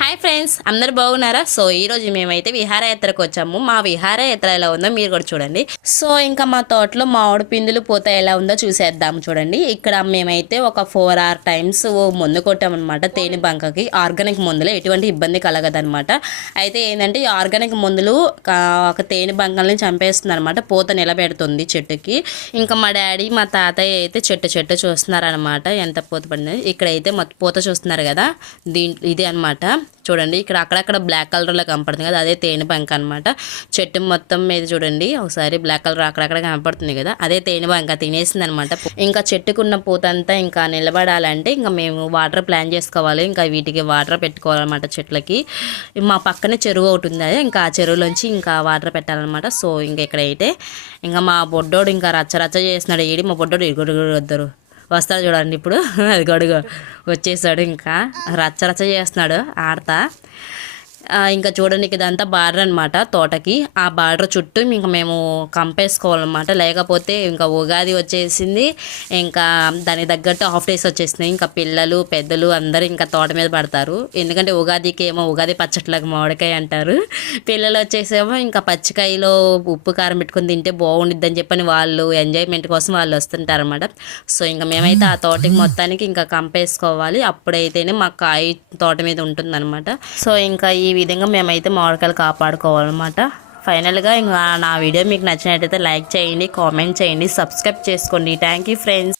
Hi friends అందరు బాగున్నారా? So ఈ రోజు మేమైతే విహారయాత్రకు వచ్చాము. మా విహారయాత్ర ఎలా ఉందో మీరు కూడా చూడండి. సో ఇంకా మా తోటలో మామిడి పిందులు పూత ఎలా ఉందో చూసేద్దాము చూడండి. ఇక్కడ మేమైతే ఒక ఫోర్ ఆర్ టైమ్స్ మందు కొట్టామన్నమాట తేనె బంకకి. ఆర్గానిక్ మందులు ఎటువంటి ఇబ్బంది కలగదనమాట అయితే ఏంటంటే ఈ ఆర్గానిక్ మందులు ఒక తేనె బంకల్ని చంపేస్తుంది అనమాట పూత నిలబెడుతుంది చెట్టుకి. ఇంకా మా డాడీ మా తాతయ్య అయితే చెట్టు చెట్టు చూస్తున్నారనమాట ఎంత పూత పడింది. ఇక్కడైతే మొత్తం పూత చూస్తున్నారు కదా. దీంట్లో ఇది అనమాట చూడండి ఇక్కడ అక్కడక్కడ బ్లాక్ కలర్లో కనపడుతుంది కదా అదే తేనె బంక అనమాట చెట్టు మొత్తం మీద చూడండి ఒకసారి బ్లాక్ కలర్ అక్కడక్కడ కనపడుతుంది కదా అదే తేనె బంక తినేసింది అనమాట ఇంకా చెట్టుకున్న పూత అంతా ఇంకా నిలబడాలంటే ఇంకా మేము వాటర్ ప్లాన్ చేసుకోవాలి ఇంకా వీటికి వాటర్ పెట్టుకోవాలన్నమాట చెట్లకి. మా పక్కనే చెరువు ఒకటి ఉంది అదే ఇంకా ఆ చెరువులోంచి ఇంకా వాటర్ పెట్టాలన్నమాట. సో ఇంకా ఇక్కడైతే ఇంకా మా బొడ్డోడు ఇంకా రచ్చ రచ్చ చేస్తున్నాడు ఏడి మా బొడ్డోడు ఇరుగురు ఇద్దరు వస్తాడు చూడండి ఇప్పుడు. అది గడుగు. వచ్చేసాడు ఇంకా. రచ్చ రచ్చ చేస్తున్నాడు ఆడతా. ఇంకా చూడడానికి ఇదంతా బార్డర్ అనమాట తోటకి. ఆ బార్డర్ చుట్టూ ఇంకా మేము కంపేసుకోవాలన్నమాట. లేకపోతే ఇంకా ఉగాది వచ్చేసింది. ఇంకా దానికి తగ్గట్టు హాఫ్ డేస్ వచ్చేసినాయి. ఇంకా పిల్లలు పెద్దలు అందరూ ఇంకా తోట మీద పడతారు. ఎందుకంటే ఉగాదికి ఏమో ఉగాది పచ్చట్లకు మామిడికాయ అంటారు. పిల్లలు వచ్చేసేమో ఇంకా పచ్చికాయలో ఉప్పు కారం పెట్టుకొని తింటే బాగుండిద్దని చెప్పని వాళ్ళు ఎంజాయ్మెంట్ కోసం వాళ్ళు వస్తుంటారు అనమాట సో ఇంకా మేమైతే ఆ తోటకి మొత్తానికి ఇంకా కంపేసుకోవాలి. అప్పుడైతేనే మా కాయ తోట మీద ఉంటుందన్నమాట. సో ఇంకా ఈ విధంగా మేమైతే మామిడికాయలు కాపాడుకోవాలన్నమాట. ఫైనల్గా ఇంకా నా వీడియో మీకు నచ్చినట్టయితే లైక్ చేయండి కామెంట్ చేయండి సబ్స్క్రైబ్ చేసుకోండి. Thank you friends